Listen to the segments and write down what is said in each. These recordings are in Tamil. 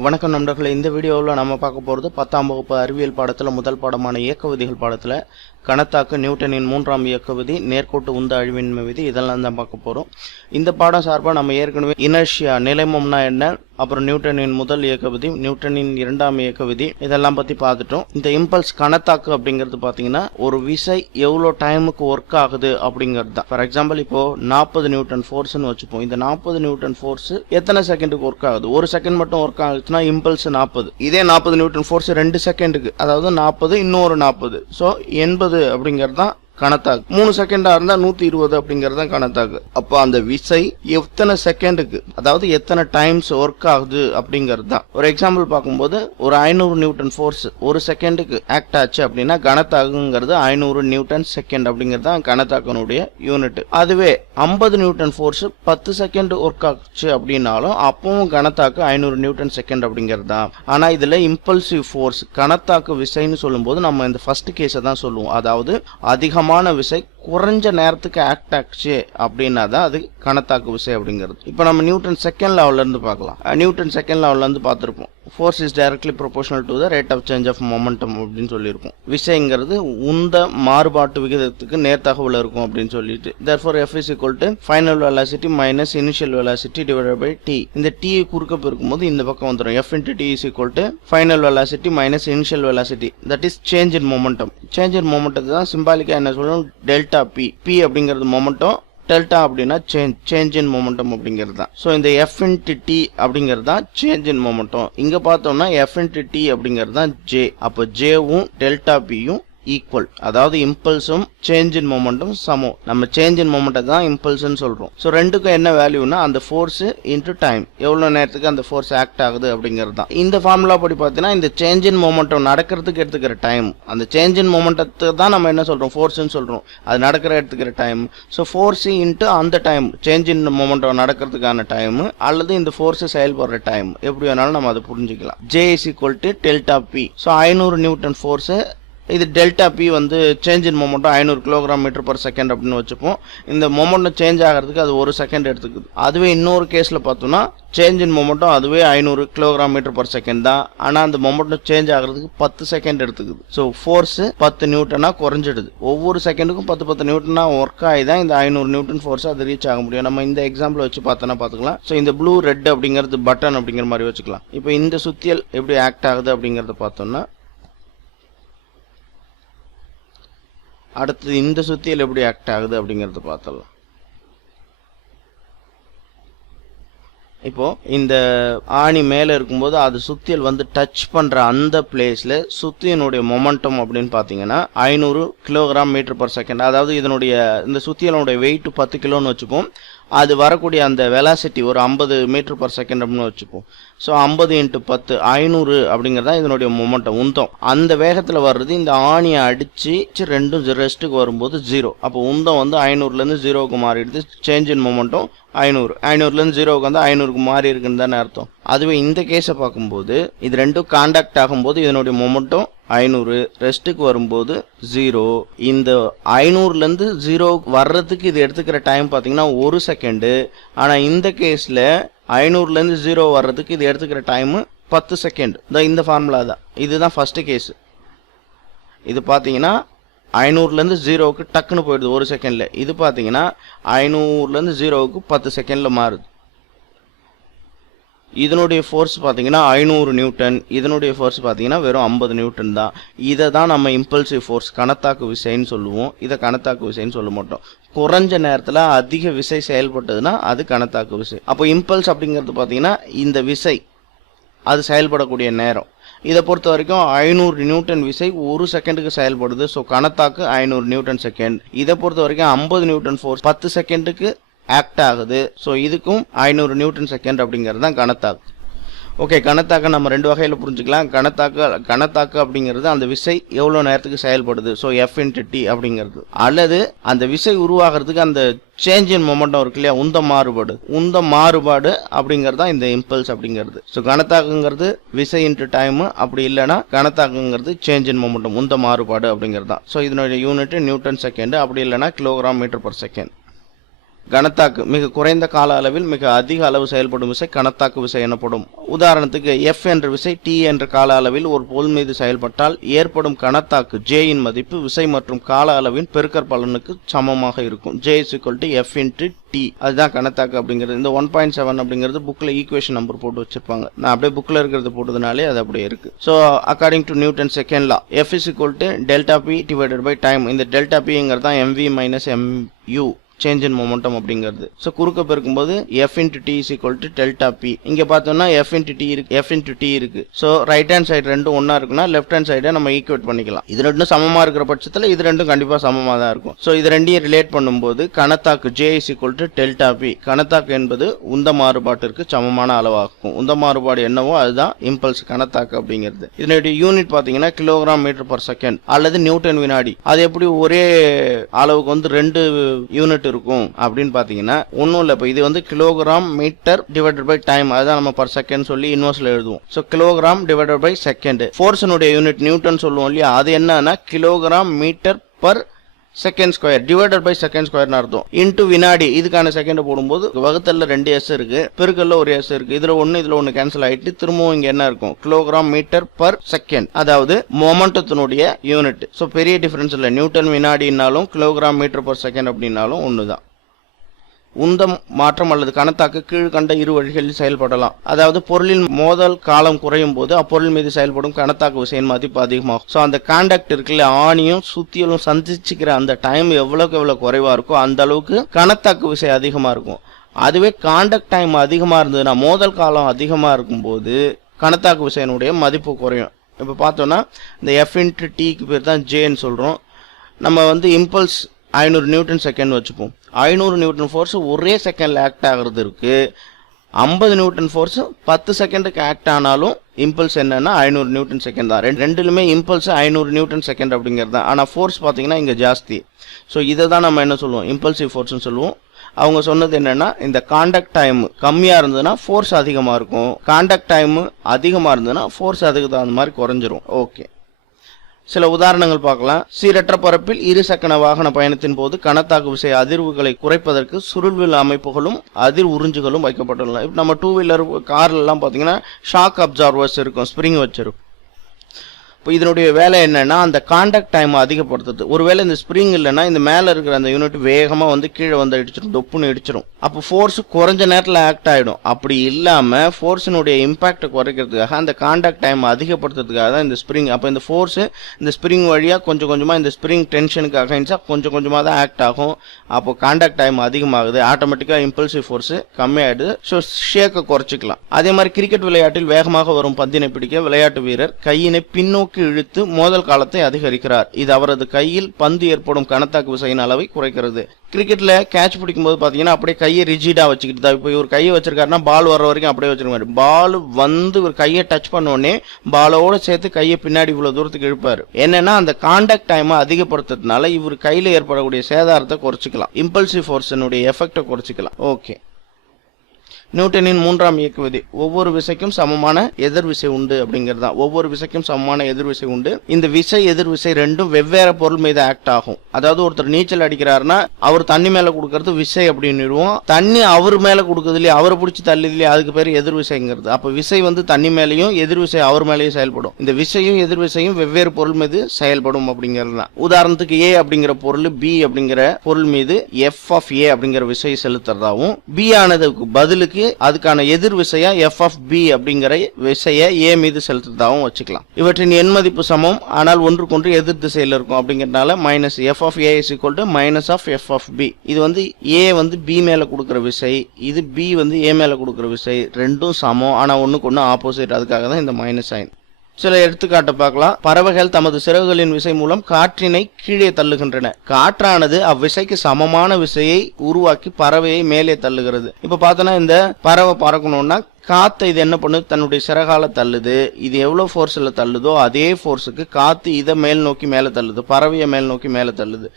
வணக்கம் நண்பர்களே, இந்த வீடியோவில் நம்ம பார்க்க போகிறது 10ஆம் வகுப்பு அறிவியல் பாடத்தில் முதல் பாடமான இயக்க விதிகள் பாடத்தில் கணத்தாக்கு, நியூட்டனின் 3ஆம் இயக்க விதி, நேர்கோட்டு உந்த அழிவின்மை விதி இதெல்லாம் தான் பார்க்க போகிறோம். இந்த பாடம் சார்பாக நம்ம ஏற்கனவே இனர்ஷியா நிலைமம்னா என்ன, அப்புறம் நியூட்டனின் முதல் இயக்க விதி, நியூட்டனின் 2ஆம் இயக்க விதி இதெல்லாம் பற்றி பார்த்துட்டோம். இந்த இம்பல்ஸ் கணத்தாக்கு அப்படிங்கிறது பார்த்தீங்கன்னா ஒரு விசை எவ்வளோ டைமுக்கு ஒர்க் ஆகுது அப்படிங்கிறது தான். ஃபார் எக்ஸாம்பிள் இப்போ 40 நியூட்டன் ஃபோர்ஸ்னு வச்சுப்போம். இந்த 40 நியூட்டன் ஃபோர்ஸ் எத்தனை செகண்டுக்கு ஒர்க் ஆகுது? ஒரு செகண்ட் மட்டும் ஒர்க் ஆகுதுன்னா இம்பல்ஸ் 40. இதே 40 நியூட்டன் ஃபோர்ஸ் 2 செகண்டுக்கு, அதாவது 40 இன்னொரு 40, ஸோ 80 அப்படிங்கிறது தான் கணத்தாக்கு. 3 செகண்டா இருந்தா 120 அப்படிங்கிறது தான் கணத்தாக்கு. அப்போ அந்த விசை எத்தனை செகண்டுக்கு, அதாவது எத்தனை டைம்ஸ் ஒர்க் ஆகுது அப்படிங்கிறது தான். ஒரு எக்ஸாம்பிள் பார்க்கும்போது ஒரு 500 நியூட்டன் ஃபோர்ஸ் ஒரு செகண்டுக்கு ஆக்ட் ஆச்சு அப்படின்னா கணத்தாக்குங்கிறது 500 நியூட்டன் செகண்ட் அப்படிங்கிறது தான் கணத்தாக்கனுடைய யூனிட். அதுவே 50 நியூட்டன் ஃபோர்ஸ் 10 செகண்ட் ஒர்க் ஆச்சு அப்படின்னாலும் அப்பவும் கணத்தாக்கு 500 நியூட்டன் செகண்ட் அப்படிங்கிறது தான். ஆனா இதுல இம்பல்சிவ் ஃபோர்ஸ் கணத்தாக்கு விசைன்னு சொல்லும்போது நம்ம இந்த ஃபர்ஸ்ட் கேஸை தான் சொல்லுவோம். அதாவது அதிகமான விசை குறைஞ்ச நேரத்துக்கு ஆக்ட் ஆச்சு அப்படின்னா தான் அது கணத்தாக்கு விசை அப்படிங்கிறது. இப்போ நம்ம நியூட்டன் செகண்ட் லெவல்ல இருந்து பார்க்கலாம். நியூட்டன் செகண்ட் லெவல்ல இருந்து பார்த்துருப்போம். Force is directly proportional to the rate of change of momentum அப்படின்னு சொல்லியிருக்கும். விசைங்கிறது உந்த மாறுபாட்டு விகிதத்துக்கு நேர்த்தகவில் இருக்கும் அப்படின்னு சொல்லிட்டு. therefore F is equal to final velocity minus initial velocity divided by t. இந்த t குறுக்க பெருக்கும்போது இந்த பக்கம் வந்துடும். F into t is equal to final velocity minus initial velocity, that is change in momentum. change in momentum தான் சிம்பாலிக்கா என்ன சொல்லணும், டெல்டா p. p அப்படிங்கிறது மொமெண்டம், டெல்டா அப்படின்னா சேஞ்ச் இன் மொமெண்டம் அப்படிங்கிறது தான். ஸோ இந்த எஃப் இன்ட்டு டி அப்படிங்கிறது தான் சேஞ்ச் இன் மொமெண்டம். இங்கே பார்த்தோம்னா எஃப் இன்ட்டு டி அப்படிங்கிறது தான் ஜே. அப்போ ஜேவும் டெல்டா பியும் ஈக்குவல், அதாவது இம்பல்ஸும் சேஞ்ச் இன் மொமெண்டம் சமம். நம்ம சேஞ்ச் இன் மொமெண்டம் தான் இம்பல்ஸ்ன்னு சொல்றோம். ஸோ ரெண்டுக்கும் என்ன வேல்யூனா அந்த ஃபோர்ஸ் இன்டு டைம், எவ்வளோ நேரத்துக்கு அந்த ஃபோர்ஸ் ஆக்ட் ஆகுது அப்படிங்கிறது தான். இந்த ஃபார்முலா படி பார்த்தீங்கன்னா இந்த சேஞ்ச் இன் மொமெண்டம் நடக்கிறதுக்கு எடுத்துக்கிற டைம், அந்த சேஞ்ச் இன் மொமெண்டத்துக்கு தான் நம்ம என்ன சொல்றோம், ஃபோர்ஸ்ன்னு சொல்றோம். அது நடக்கிற எடுத்துக்கிற டைம். ஸோ ஃபோர்ஸ் இன்ட்டு அந்த டைம், சேஞ்ச் இன் மொமெண்டம் நடக்கிறதுக்கான டைம் அல்லது இந்த ஃபோர்ஸ் செயல்படுற டைம், எப்படி வேணாலும் நம்ம அதை புரிஞ்சுக்கலாம். J is equal to delta P. So 500 newton force, இது டெல்டா பி வந்து change in momentum 500 kilogram metre per second அப்படின்னு வச்சுப்போம். இந்த மொமெண்டம் சேஞ்ச் ஆகிறதுக்கு அது 1 செகண்ட் எடுத்துக்குது. அதுவே இன்னொரு கேஸில் பார்த்தோம்னா சேஞ்ச் இன் மொமெண்டம் அதுவே 500 கிலோகிராம் மீட்டர் பர் செகண்ட் தான். ஆனால் அந்த மொமெண்டம் சேஞ்ச் ஆகிறதுக்கு 10 செகண்ட் எடுத்துக்குது. So force 10 நியூட்டனா குறைஞ்சிடுது. ஒவ்வொரு செகண்டுக்கும் 10 நியூட்டனா ஒர்க் ஆகி தான் இந்த 500 நியூட்டன் ஃபோர்ஸ் அது ரீச் ஆக முடியும். நம்ம இந்த எக்ஸாம்பிள் வச்சு பார்த்தோன்னா பார்த்துக்கலாம். ஸோ இந்த ப்ளூ ரெட் அப்படிங்கிறது பட்டன் அப்படிங்கிற மாதிரி வச்சுக்கலாம். இப்போ இந்த சுத்தியல் எப்படி ஆக்ட் ஆகுது அப்படிங்கிறத பார்த்தோம்னா, அடுத்தது இந்த சுத்தியல் எப்படி ஆக்ட் ஆகுது அப்படிங்கறத பார்த்தலாம். இப்போ இந்த ஆணி மேல இருக்கும்போது அது சுத்தியல் வந்து டச் பண்ற அந்த பிளேஸ்ல சுத்தியனுடைய மொமெண்டம் அப்படின்னு பாத்தீங்கன்னா 500 கிலோகிராம் மீட்டர் பர் செகண்ட். அதாவது இதனுடைய இந்த சுத்தியலுடைய வெயிட் 10 கிலோன்னு வச்சுப்போம். அது வரக்கூடிய அந்த வெலாசிட்டி ஒரு 50 மீட்டர் பர் செகண்ட் அப்படின்னு வச்சுப்போம். ஸோ 50 × 10 500 அப்படிங்கிறதா இதனுடைய மொமெண்டம், உந்தம். அந்த வேகத்தில் வர்றது இந்த ஆணியை அடிச்சு ரெண்டும் ரெஸ்ட்டுக்கு வரும்போது 0. அப்போ உந்தம் வந்து 500லேருந்து 0க்கு மாறிடுது. சேஞ்ச் இன் மொமெண்டம் 500லேருந்து 0க்கு வந்து 500க்கு மாறி இருக்குன்னு தானே அர்த்தம். அதுவே இந்த கேஸை பார்க்கும்போது இது ரெண்டும் காண்டாக்ட் ஆகும்போது இதனுடைய மொமெண்டம் 500, ரெஸ்ட்டுக்கு வரும்போது 0. இந்த 500லேருந்து 0 வர்றதுக்கு இது எடுத்துக்கிற டைம் பார்த்தீங்கன்னா 1 செகண்டு. ஆனால் இந்த கேஸில் 500லேருந்து 0 வர்றதுக்கு இது எடுத்துக்கிற டைமு 10 செகண்ட். இந்த ஃபார்முலா தான். இதுதான் ஃபர்ஸ்ட் கேஸ். இது பார்த்தீங்கன்னா 500லேருந்து 0க்கு டக்குன்னு போயிடுது 1 செகண்டில். இது பார்த்தீங்கன்னா 500லேருந்து 0க்கு 10 செகண்டில் மாறுது. இதனுடைய ஃபோர்ஸ் பார்த்தீங்கன்னா 500 நியூட்டன், இதனுடைய ஃபோர்ஸ் பார்த்தீங்கன்னா வெறும் 50 நியூட்டன் தான். இதை தான் நம்ம இம்பல்சிவ் ஃபோர்ஸ் கணத்தாக்கு விசைன்னு சொல்லுவோம். இதை கணத்தாக்கு விசைன்னு சொல்ல மாட்டோம். குறைஞ்ச நேரத்தில் அதிக விசை செயல்பட்டதுன்னா அது கணத்தாக்கு விசை. அப்போ இம்பல்ஸ் அப்படிங்கிறது பார்த்தீங்கன்னா இந்த விசை அது செயல்படக்கூடிய நேரம். இதை பொறுத்த வரைக்கும் 500 நியூட்டன் விசை 1 செகண்டுக்கு செயல்படுது. ஸோ கணத்தாக்கு 500 நியூட்டன் செகண்ட். இதை பொறுத்த வரைக்கும் 50 நியூட்டன் ஃபோர்ஸ் 10 செகண்டுக்கு ஆக்ட் ஆகுது. ஸோ இதுக்கும் 500 நியூட்டன் செகண்ட் அப்படிங்கிறது தான் கணத்தாக்கு. ஓகே, கணத்தாக்க நம்ம ரெண்டு வகையில் புரிஞ்சுக்கலாம். கணத்தாக்கு அப்படிங்கிறது அந்த விசை எவ்வளோ நேரத்துக்கு செயல்படுது, ஸோ எஃப் இன்ட்டு டி அப்படிங்கிறது. அல்லது அந்த விசை உருவாகிறதுக்கு அந்த சேஞ்ச் இன் மொமெண்டம் இருக்கு இல்லையா, உந்த மாறுபாடு அப்படிங்கிறது தான் இந்த இம்பல்ஸ் அப்படிங்கிறது. ஸோ கணத்தாக்குங்கிறது விசை இன்ட்டு டைமு, அப்படி இல்லைன்னா கணத்தாக்குங்கிறது சேஞ்ச் இன் மொமெண்டம், உந்த மாறுபாடு அப்படிங்கிறது தான். ஸோ இதனுடைய யூனிட் நியூட்டன் செகண்ட், அப்படி இல்லைன்னா கிலோகிராம் மீட்டர் பர் செகண்ட். கணத்தாக்கு மிக குறைந்த கால அளவில் மிக அதிக அளவு செயல்படும் விசை கணத்தாக்கு விசை எனப்படும். உதாரணத்துக்கு F என்ற விசை T என்ற கால அளவில் ஒரு பொருள் மீது செயல்பட்டால் ஏற்படும் கணத்தாக்கு J இன் மதிப்பு விசை மற்றும் கால அளவின் பெருக்கற்பலனுக்கு சமமாக இருக்கும். J = F × T. அதுதான் கணத்தாக்கு அப்படிங்கிறது. இந்த 1.7 அப்படிங்கிறது புக்கில் ஈக்குவேஷன் நம்பர் போட்டு வச்சிருப்பாங்க. நான் அப்படியே புக்கில் இருக்கிறது போட்டதுனாலே அது அப்படியே இருக்கு. So according to Newton second law F = ΔP/time. இந்த ΔPங்கிறது தான் mv - mu change in momentum அப்படிங்கிறது. ஸோ குறுக்க பெருக்கும்போது F × T = ΔP. இங்கே பார்த்தோம்னா F × T இருக்கு. ஸோ ரைட் ஹேண்ட் சைடு ரெண்டும் ஒன்றா இருக்குன்னா லெஃப்ட் ஹேண்ட் சைடை நம்ம ஈக்குவேட் பண்ணிக்கலாம். இது ரெண்டும் சமமாக இருக்கிற பட்சத்தில் இது ரெண்டும் கண்டிப்பாக சமமாக தான் இருக்கும். ஸோ இது ரெண்டையும் ரிலேட் பண்ணும்போது கணத்தாக்கு J = ΔP. கணத்தாக்கு என்பது உந்த மாறுபாட்டிற்கு சமமான அளவாகும். உந்த மாறுபாடு என்னவோ அதுதான் இம்பல்ஸ் கணத்தாக்கு அப்படிங்கிறது. இதனுடைய யூனிட் பார்த்தீங்கன்னா kg/s அல்லது நியூட்டன் வினாடி. அது எப்படி ஒரே அளவுக்கு வந்து 2 யூனிட் இருக்கும் அப்படின்னு பாத்தீங்கன்னா ஒன்றும் இல்லை. இப்போ இது வந்து kg/m/time. அதுதான் நம்ம per second சொல்லி இன்வெர்ஸ்ல எழுதுவோம். So kg/s. ஃபோர்ஸனுடைய யூனிட் நியூட்டன் சொல்லுவோம் இல்லையா, அது என்னன்னா kg/m/s² /s² அர்த்தம். இன்டு வினாடி இதுக்கான செகண்ட் போடும்போது வகுத்தல்ல 2 s இருக்கு, பெருக்கல்ல ஒரு s இருக்கு. இதுல ஒன்னு கேன்சல் ஆயிட்டு திரும்பவும் இங்க என்ன இருக்கும் kg/m/s. அதாவது மொமெண்டத்தினுடைய யூனிட். ஸோ பெரிய டிஃபரன்ஸ் இல்லை. நியூட்டன் வினாடினாலும் kg/m/s அப்படின்னாலும் ஒண்ணுதான். உந்த மாற்றம் அல்லது கணத்தாக்கு கீழ்கண்ட இரு வழிகளில் செயல்படலாம். அதாவது பொருளின் மோதல் காலம் குறையும் போது அப்பொருள் மீது செயல்படும் கணத்தாக்கு விசையின் மதிப்பு அதிகமாகும். ஸோ அந்த கான்டாக்ட் இருக்குல்ல, ஆணியும் சுத்தியலும் சந்திச்சுக்கிற அந்த டைம் எவ்வளவுக்கு எவ்வளவு குறைவா இருக்கோ அந்த அளவுக்கு கணத்தாக்கு விசை அதிகமா இருக்கும். அதுவே கான்டாக்ட் டைம் அதிகமா இருந்ததுன்னா, மோதல் காலம் அதிகமா இருக்கும்போது கணத்தாக்கு விசையினுடைய மதிப்பு குறையும். இப்போ பார்த்தோம்னா இந்த F × Tக்கு பேர் தான் Jன்னு சொல்றோம். நம்ம வந்து இம்பல்ஸ் 500 நியூட்டன் செகண்ட் வச்சுப்போம். 500 நியூட்டன் ஃபோர்ஸ் ஒரே செகண்ட்ல ஆக்ட் ஆகிறது இருக்கு. 50 நியூட்டன் ஃபோர்ஸ் 10 செகண்டுக்கு ஆக்ட் ஆனாலும் இம்பல்ஸ் என்னன்னா 500 நியூட்டன் செகண்ட் தான். ரெண்டுலுமே இம்பல்ஸ் 500 நியூட்டன் செகண்ட் அப்படிங்கிறது தான். ஆனால் ஃபோர்ஸ் பார்த்தீங்கன்னா இங்கே ஜாஸ்தி. ஸோ இதை தான் நம்ம என்ன சொல்லுவோம், இம்பல்சிவ் ஃபோர்ஸ்னு சொல்லுவோம். அவங்க சொன்னது என்னன்னா, இந்த கான்டாக்ட் டைம் கம்மியா இருந்ததுன்னா ஃபோர்ஸ் அதிகமா இருக்கும், கான்டாக்ட் டைம் அதிகமா இருந்ததுன்னா ஃபோர்ஸ் அதுக்கு தகுந்த மாதிரி குறைஞ்சிரும். ஓகே, சில உதாரணங்கள் பார்க்கலாம். சீரற்ற பரப்பில் இருசக்கர வாகன பயணத்தின் போது கணத்தாக்கு விசை அதிர்வுகளை குறைப்பதற்கு சுருள்வில் அமைப்புகளும் அதிர் உறிஞ்சுகளும் வைக்கப்பட்டுள்ளன. இப்போ நம்ம 2 வீலர் கார்ல எல்லாம் பார்த்தீங்கன்னா ஷாக் அப்சார்வர்ஸ் இருக்கும், ஸ்ப்ரிங் வச்சிருக்கும். இப்போ இதனுடைய வேலை என்னன்னா, அந்த கான்டாக்ட் டைம் அதிகப்படுத்துறது. ஒருவேளை இந்த ஸ்ப்ரிங் இல்லைன்னா இந்த மேலே இருக்கிற அந்த யூனிட் வேகமாக வந்து கீழே வந்து இடிச்சிடும், தொப்புன்னு இடிச்சிடும். அப்போ ஃபோர்ஸ் குறைஞ்ச நேரத்தில் ஆக்ட் ஆகிடும். அப்படி இல்லாமல் ஃபோர்ஸினுடைய இம்பாக்டை குறைக்கிறதுக்காக அந்த கான்டாக்ட் டைம் அதிகப்படுத்துறதுக்காக தான் இந்த ஸ்ப்ரிங். அப்போ இந்த ஃபோர்ஸ் இந்த ஸ்ப்ரிங் வழியாக கொஞ்சம் கொஞ்சமாக இந்த ஸ்ப்ரிங் டென்ஷனுக்கு அகைன்ஸ்டாக கொஞ்சம் கொஞ்சமாக தான் ஆக்ட் ஆகும். அப்போ கான்டாக்ட் டைம் அதிகமாகுது, ஆட்டோமேட்டிக்காக இம்பல்சிவ் ஃபோர்ஸ் கம்மியாயிடுது. ஸோ ஷேக்கை குறைச்சிக்கலாம். அதே மாதிரி கிரிக்கெட் விளையாட்டில் வேகமாக வரும் பந்தினை பிடிக்க விளையாட்டு வீரர் கையினை பின்னோக்கி இழுத்து மோதல் காலத்தை அதிகரிக்கிறார். இது அவரது கையில் பந்து ஏற்படும் கணத்தாக்கு விசையின் அளவை குறைக்கிறது. கிரிக்கெட்ல கேட்ச் பிடிக்கும் போது பாத்தீங்கன்னா அப்படியே கையை ரிஜிடா வச்சுக்கிட்டு தான். இப்போ இவர் கையை வச்சிருக்காருன்னா பால் வர்ற வரைக்கும் அப்படியே வச்சிருக்காரு. பால் வந்து இவர் கையை டச் பண்ண உடனே பாலோட சேர்த்து கையை பின்னாடி இவ்வளவு தூரத்துக்கு இழுப்பாரு. என்னன்னா, அந்த கான்டாக்ட் டைமை அதிகப்படுத்துறதுனால இவர் கையில ஏற்படக்கூடிய சேதாரத்தை குறைச்சிக்கலாம், இம்பல்சிவ் ஃபோர்ஸினுடைய எஃபெக்டை குறைச்சிக்கலாம். ஓகே, நியூட்டனின் 3ஆம் இயக்க விதி. ஒவ்வொரு விசைக்கும் சமமான எதிர்விசை உண்டு அப்படிங்கிறது தான். ஒவ்வொரு விசைக்கும் சமமான எதிர்விசை உண்டு. இந்த விசை எதிர்விசை ரெண்டும் வெவ்வேறு பொருள் மீது ஆக்ட் ஆகும். அதாவது ஒருத்தர் நீச்சல் அடிக்கிறாருன்னா அவர் தண்ணி மேல கொடுக்கறது விசை அப்படின்னுடுவோம். தண்ணி அவர் மேல கொடுக்கறது இல்லையா, அவரை பிடிச்சி தள்ளுது இல்லையா, அதுக்கு பேர் எதிர்விசைங்கிறது. அப்ப விசை வந்து தண்ணி மேலேயும் எதிர்விசை அவர் மேலேயும் செயல்படும். இந்த விசையும் எதிர்விசையும் வெவ்வேறு பொருள் மீது செயல்படும் அப்படிங்கிறது தான். உதாரணத்துக்கு A அப்படிங்கிற பொருள் B அப்படிங்கிற பொருள் மீது F(A) அப்படிங்கிற விசை செலுத்துறதாவும், B ஆனதுக்கு பதிலுக்கு அதுக்கான எதிர் விசையா F(B) அப்படிங்கிற விசையை A மீது செலுத்துறதாகவும் வச்சுக்கலாம். இவற்றின் எண் மதிப்பு சமம், ஆனால் ஒன்றுக்கொன்று எதிர் திசையில் இருக்கும். அப்படிங்கிறதுனால -F(A) - F(B). இது வந்து A வந்து B மேல கொடுக்கிற விசை, இது B வந்து A மேல கொடுக்கிற விசை, ரெண்டும் சமம், ஆனா ஒண்ணுக்கு ஒண்ணு ஆப்போசிட். அதுக்காக தான் இந்த மைனஸ் சைன். சில எடுத்துக்காட்டு பார்க்கலாம். பறவைகள் தமது சிறகுகளின் விசை மூலம் காற்றினை கீழே தள்ளுகின்றன. காற்றானது அவ்விசைக்கு சமமான விசையை உருவாக்கி பறவையை மேலே தள்ளுகிறது. இப்ப பார்த்தோன்னா இந்த பறவை பறக்கணும்னா காற்றை இது என்ன பண்ணுது, தன்னுடைய சிறகால தள்ளுது. இது எவ்வளோ ஃபோர்ஸில் தள்ளுதோ அதே ஃபோர்ஸுக்கு காற்று இதை மேல் நோக்கி மேலே தள்ளுது, பறவையை மேல் நோக்கி மேலே தள்ளுது.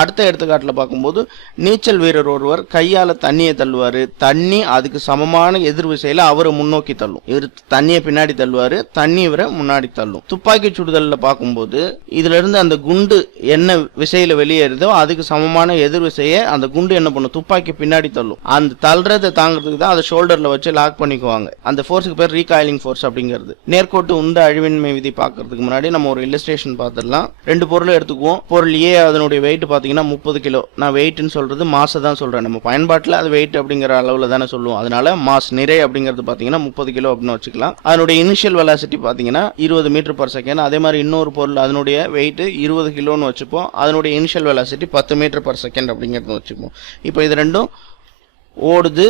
அடுத்த எடுத்துக்காட்டில் பார்க்கும்போது நீச்சல் வீரர் ஒருவர் கையால் தண்ணியை தள்ளுவார், தண்ணி அதுக்கு சமமான எதிர்விசையில் அவரை முன்னோக்கி தள்ளும். இவர் தண்ணியை பின்னாடி தள்ளுவார், தண்ணி இவரை முன்னாடி தள்ளும். துப்பாக்கி சுடுதலில் பார்க்கும்போது இதுல இருந்து அந்த குண்டு என்ன விசையில வெளியேறுதோ அதுக்கு சமமான எதிர்விசையை அந்த குண்டு என்ன பண்ணும், துப்பாக்கி பின்னாடி தள்ளும். அந்த தள்ளுறதை தாங்கிறதுக்கு தான் அதை ஷோல்டர்ல வச்சு லாக் பண்ணிக்குவாங்க. அந்த ஃபோர்ஸுக்கு பேர் ரீகாயிலிங் ஃபோர்ஸ் அப்படிங்கிறது. நேர்கோட்டு உந்த அழிவின்மை விதி பார்க்கறதுக்கு முன்னாடி நம்ம ஒரு இல்லஸ்ட்ரேஷன் பார்த்துடலாம். ரெண்டு பொருளை எடுத்துக்குவோம். பொருள் ஏ அதனுடைய வெயிட் பார்த்தீங்கன்னா 30 கிலோ. நான் வெயிட்னு சொல்றது மாசை தான் சொல்றேன். நம்ம பயன்பாட்டில் அது வெயிட் அப்படிங்கிற அளவில் தானே சொல்லுவோம். அதனால மாஸ் நிறை அப்படிங்கிறது பார்த்தீங்கன்னா 30 கிலோ அப்படின்னு வச்சுக்கலாம். அதனுடைய இனிஷியல் வெலாசிட்டி பார்த்தீங்கன்னா 20 மீட்டர் பர் செகண்ட். அதே மாதிரி இன்னொரு பொருள் அதனுடைய வெயிட் 20 கிலோன்னு வச்சுப்போம். அதனுடைய initial velocity 10 metre per second அப்படிங்கிறது வச்சுப்போம். இப்போ இது ரெண்டும் ஓடுது,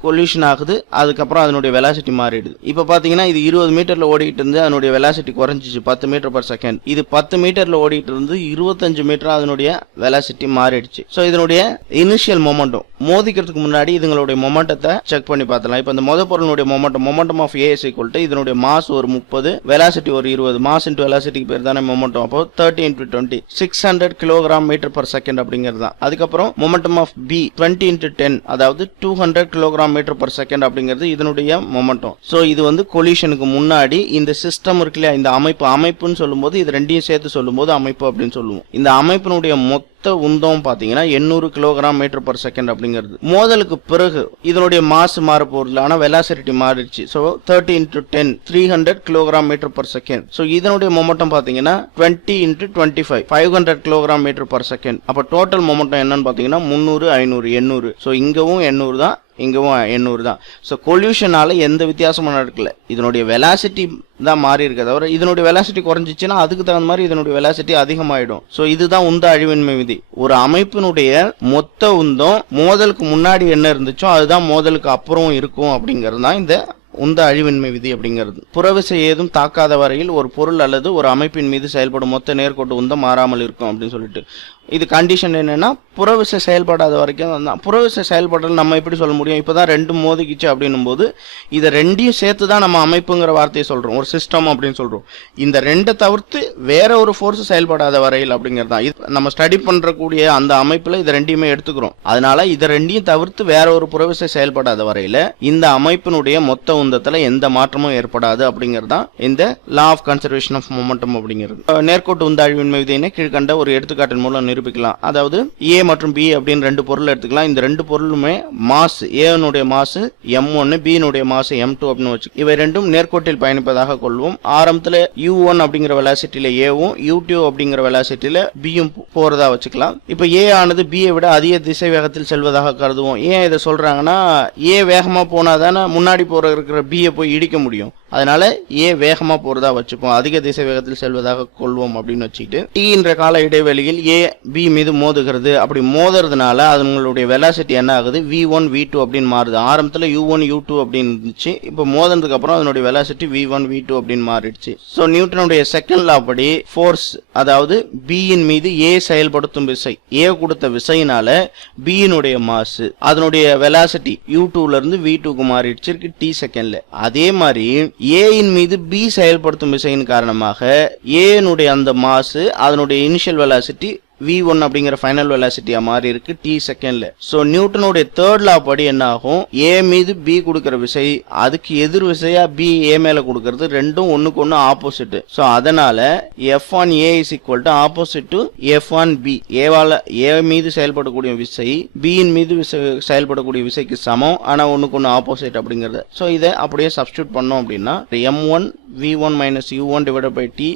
கொல்யூஷன் ஆகுது, அதுக்கப்புறம் அதனுடைய வெலாசிட்டி மாறிடுது. இப்போ பார்த்தீங்கன்னா இது 20 மீட்டரில் ஓடிட்டு இருந்து அதனுடைய வெலாசிட்டி குறைஞ்சிச்சு 10 மீட்டர் பர் செகண்ட். இது 10 மீட்டரில் ஓடிட்டு இருந்து 25 மீட்டர் அதனுடைய வெலாசிட்டி மாறிடுச்சு. ஸோ இதனுடைய இனிஷியல் மொமெண்டம் மோதிக்கிறதுக்கு முன்னாடி இதுங்களுடைய மொமெண்டத்தை செக் பண்ணி பார்த்தலாம். இப்போ இந்த மொதல் பொருளுடைய momentum of A is equal to இதனுடைய மாஸ் ஒரு 30, வெலாசிட்டி ஒரு 20. மாஸ் இன்டு வெலாசிட்டிக்கு பேர் தானே மொமெண்டம். அப்போ 30 × 20 600 கிலோகிராம் மீட்டர் பர் செகண்ட் அப்படிங்கிறது தான். அதுக்கப்புறம் மொமெண்டம் ஆஃப் பி 20 × 10 அதாவது 200 கிலோகிராம் மீட்டர் பர் செகண்ட் அப்படிங்கிறது இதனுடைய மொமெண்டம். சோ இது வந்து கொலிஷனுக்கு முன்னாடி இந்த சிஸ்டம் இருக்கு இல்லையா, இந்த அமைப்புன்னு சொல்லும்போது இது ரெண்டையும் சேர்த்து சொல்லும்போது அமைப்பு அப்படின்னு சொல்லுவோம். இந்த அமைப்பினுடைய மொத்த உந்தம் பாத்தீங்கன்னா 800 கிலோகிராம் மீட்டர் பர் செகண்ட் அப்படிங்கிறது. மோதலுக்கு பிறகு இதனுடைய மாஸ் மாற போறது, ஆனா வெலாசிட்டி மாறிடுச்சு. So 30 × 10 300 kilogram metre per second. So இதனுடைய மொமெண்டம் பாத்தீங்கன்னா 20 × 25 500 கிலோகிராம் மீட்டர் பர் செகண்ட். அப்ப டோட்டல் மொமெண்டம் என்னன்னு பாத்தீங்கன்னா 300 500 800. சோ இங்கவும் 800 தான், இங்கவும் 800 தான். ஸோ கொல்யூஷனால எந்த வித்தியாசமும் நடக்கல. இதனுடைய வெலாசிட்டி தான் மாறி இருக்க தவிர இதனுடைய வெலாசிட்டி குறைஞ்சிச்சுன்னா அதுக்கு தகுந்த மாதிரி இதனுடைய வெலாசிட்டி அதிகமாயிடும். ஸோ இதுதான் உந்த அழிவின்மை விதி. ஒரு அமைப்பினுடைய மொத்த உந்தம் மோதலுக்கு முன்னாடி என்ன இருந்துச்சோ அதுதான் மோதலுக்கு அப்புறம் இருக்கும் அப்படிங்கிறது தான் இந்த உந்த அழிவின்மை விதி அப்படிங்கிறது. புறவிசை ஏதும் தாக்காத வரையில் ஒரு பொருள் அல்லது ஒரு அமைப்பின் மீது செயல்படும் மொத்த நேர்கோட்டு உந்தம் மாறாமல் இருக்கும் அப்படின்னு சொல்லிட்டு இது கண்டிஷன் என்னன்னா புறவிசை செயல்படாத வரைக்கும் தான். புறவிசை செயல்படுறது நம்ம எப்படி சொல்ல முடியும், இப்போதான் ரெண்டும் மோதிக்கிச்சு அப்படின்னும் போது இதை ரெண்டையும் சேர்த்து தான் நம்ம அமைப்புங்கிற வார்த்தையை சொல்றோம், ஒரு சிஸ்டம் அப்படின்னு சொல்றோம். இந்த ரெண்டை தவிர்த்து வேற ஒரு ஃபோர்ஸ் செயல்படாத வரையில் அப்படிங்கிறது தான். இது நம்ம ஸ்டடி பண்றக்கூடிய அந்த அமைப்புல இதை ரெண்டையுமே எடுத்துக்கிறோம். அதனால இதை ரெண்டையும் தவிர்த்து வேற ஒரு புறவிசை செயல்படாத வரையில இந்த அமைப்பினுடைய மொத்த உந்தத்துல எந்த மாற்றமும் ஏற்படாது அப்படிங்கிறது தான் இந்த law of conservation of momentum அப்படிங்கிறது. நேர்கோட்டு உந்த அழிவின்மை விதியினை கீழ்கண்ட ஒரு எடுத்துக்காட்டின் மூலம் நிரூபிக்கலாம். அதாவது ஏ மற்றும் பி அப்படின்னு ரெண்டு பொருள் எடுத்துக்கலாம். இந்த ரெண்டு பொருளுமே மாஸ், ஏனுடைய மாஸ் m1, b-னுடைய மாஸ் m2 அப்படின்னு வச்சு இவை ரெண்டும் நேர்கோட்டில் பயணிப்பதாக கொள்வோம். ஆரம்பத்துல u1 அப்படிங்கிற வெலாசிட்டியில ஏவும் u2 அப்படிங்கிற வெலாசிட்டியில b-யும் போறதா வச்சுக்கலாம். இப்ப ஏ ஆனது b-யை விட அதிக திசை வேகத்தில் செல்வதாக கருதுவோம். ஏன் இதை சொல்றாங்கன்னா ஏ வேகமா போனாதானே முன்னாடி போற இருக்கிற b-யை போய் இடிக்க முடியும். அதனால ஏ வேகமா போறதா வச்சுப்போம், அதிக திசை வேகத்தில் செல்வதாக கொள்வோம் அப்படின்னு வச்சுக்கிட்டு டி என்ற கால இடைவெளியில் ஏ பி மீது மோதுகிறது. அப்படி மோதுறதுனால அதனுடைய வெலாசிட்டி என்ன ஆகுது, v1 v2 அப்படின்னு மாறுது. ஆரம்பத்துல u1 u2 அப்படின்னு இருந்துச்சு, இப்போ மோதினதுக்கு அப்புறம் அதனுடைய வெலாசிட்டி v1 v2 அப்படின்னு மாறிடுச்சு. ஸோ நியூட்டனுடைய செகண்ட் லா படி ஃபோர்ஸ், அதாவது b-யின் மீது ஏ செயல்படுத்தும் விசை, ஏ கொடுத்த விசையினால b-னுடைய மாஸ் அதனுடைய வெலாசிட்டி u2ல இருந்து v2க்கு மாறிடுச்சு t செகண்ட்ல. அதே மாதிரி ஏயின் மீது பி செயல்படுத்தும் விசையின் காரணமாக ஏனுடைய அந்த மாஸ் அதனுடைய இனிஷியல் வெலாசிட்டி v1 அப்படிங்கிற ஃபைனல் வெலாசிட்டியா மாறி இருக்கு t செகண்ட்ல. சோ நியூட்டனுடைய தேர்ட் லா படி என்ன ஆகும், ஏ மீது b கொடுக்கிற விசை அதுக்கு எதிர் விசையா b ஏ மேல கொடுக்கிறது, ரெண்டும் ஒண்ணுக்கு ஒண்ணு ஆப்போசிட். சோ அதனால f1a is equal to opposite to f1b. ஏவால ஏ மீது செயல்படக்கூடிய விசை b இன் மீது செயல்படக்கூடிய விசைக்கு சமம், ஆனா ஒண்ணுக்கு ஒண்ணு ஆப்போசிட் அப்படிங்கறது. சோ இதை அப்படியே சப்ஸ்டியூட் பண்ணோம் அப்படின்னா m1 v1 minus u1 divided by t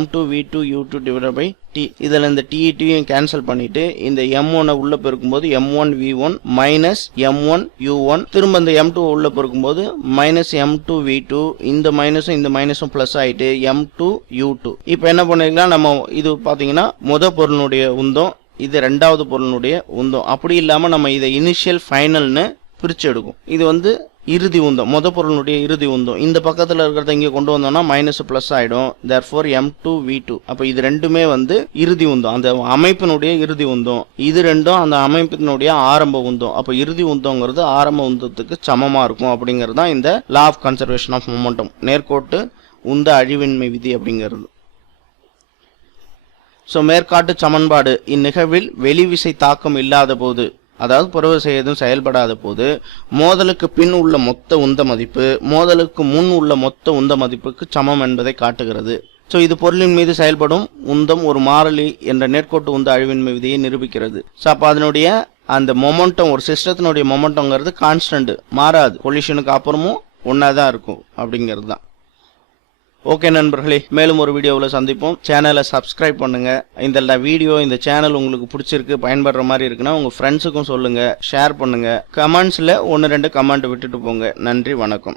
m2 v2 u2 divided by t. இதுல இந்த t யும் கேன்சல் பண்ணிட்டு இந்த m1 உள்ள பெருக்கும்போது m1 v1 minus m1 u1, திரும்ப இந்த m2 உள்ள பெருக்கும்போது minus m2 v2, இந்த மைனஸும் பிளஸ் ஆயிட்டு m2 u2. இப்போ என்ன பண்ணிருக்கலாம், நம்ம இது பாத்தீங்கன்னா முத பொருளுடைய உந்தம், இது ரெண்டாவது பொருளுடைய உந்தம். அப்படி இல்லாம நம்ம இதை இனிஷியல் ஃபைனல்னு பிரிச்சு எடுக்கும். இது வந்து இறுதி உந்தம், மொத பொருளுடைய இறுதி உந்தம். இந்த பக்கத்தில் இருக்கிறத இங்கே கொண்டு வந்தோம்னா மைனஸ் ப்ளஸ் ஆகிடும். Therefore M2V2. அப்போ இது ரெண்டுமே இறுதி உந்தம், அந்த அமைப்பினுடைய இறுதி உந்தம். இது ரெண்டும் அந்த அமைப்பினுடைய ஆரம்ப உந்தம். அப்போ இறுதி உந்தங்கிறது ஆரம்ப உந்தத்துக்கு சமமாக இருக்கும். அப்படிங்கிறது தான் இந்த law of conservation of momentum, நேர்கோட்டு உந்த அழிவின்மை விதி அப்படிங்கிறது. ஸோ மேற்காட்டு சமன்பாடு இந்நிகழ்வில் வெளிவிசை தாக்கம் இல்லாத போது, அதாவது புறவிசை எதுவும் செயல்படாத போது, மோதலுக்கு பின் உள்ள மொத்த உந்த மதிப்பு மோதலுக்கு முன் உள்ள மொத்த உந்த மதிப்புக்கு சமம் என்பதை காட்டுகிறது. ஸோ இது பொருளின் மீது செயல்படும் உந்தம் ஒரு மாறிலி என்ற நேர்கோட்டு உந்த அழிவின்மை விதியை நிரூபிக்கிறது. ஸோ அப்போ அதனுடைய அந்த மொமெண்டம், ஒரு சிஸ்டத்தினுடைய மொமெண்டம்ங்கிறது கான்ஸ்டன்ட், மாறாது, கொலிஷனுக்கு அப்புறமும் ஒன்றா தான் இருக்கும் அப்படிங்கிறது தான். ஓகே நண்பர்களே, மேலும் ஒரு வீடியோவில் சந்திப்போம். சேனலை சப்ஸ்கிரைப் பண்ணுங்க. இந்த சேனல் உங்களுக்கு பிடிச்சிருக்கு, பயன்படுற மாதிரி இருக்குன்னா உங்க ஃப்ரெண்ட்ஸுக்கும் சொல்லுங்க, ஷேர் பண்ணுங்க. கமெண்ட்ஸ்ல 1-2 கமெண்ட் விட்டுட்டு போங்க. நன்றி, வணக்கம்.